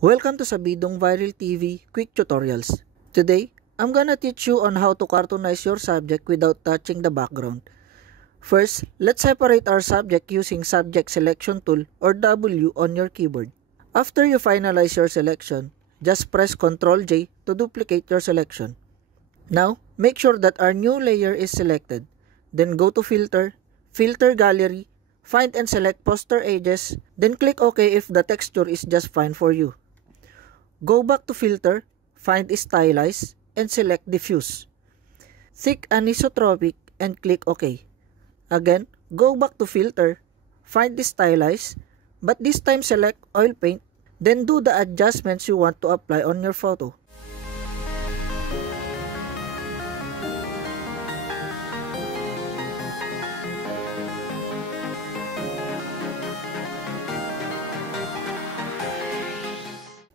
Welcome to Sabidong Viral TV Quick Tutorials. Today, I'm gonna teach you on how to cartoonize your subject without touching the background. First, let's separate our subject using Subject Selection Tool or W on your keyboard. After you finalize your selection, just press Ctrl J to duplicate your selection. Now, make sure that our new layer is selected. Then go to Filter, Filter Gallery, find and select Poster Edges, then click OK if the texture is just fine for you. Go back to Filter, find Stylize, and select Diffuse. Thick Anisotropic and click OK. Again, go back to Filter, find Stylize, but this time select Oil Paint, then do the adjustments you want to apply on your photo.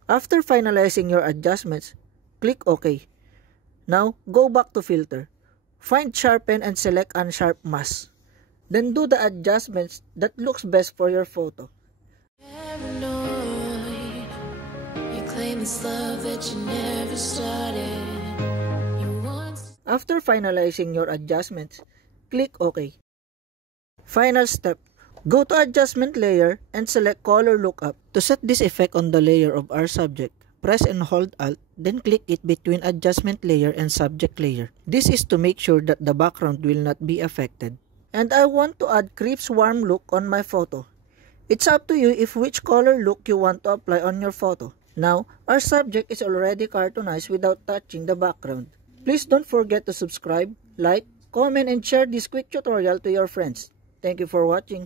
After finalizing your adjustments, click OK. Now, go back to Filter. Find Sharpen and select Unsharp Mask. Then do the adjustments that looks best for your photo. Paranoid. You claim this love that you never started. After finalizing your adjustments, click OK. Final step. Go to Adjustment Layer and select Color Lookup. To set this effect on the layer of our subject, press and hold Alt, then click it between Adjustment Layer and Subject Layer. This is to make sure that the background will not be affected. And I want to add Creep's warm look on my photo. It's up to you if which color look you want to apply on your photo. Now, our subject is already cartoonized without touching the background. Please don't forget to subscribe, like, comment, and share this quick tutorial to your friends. Thank you for watching.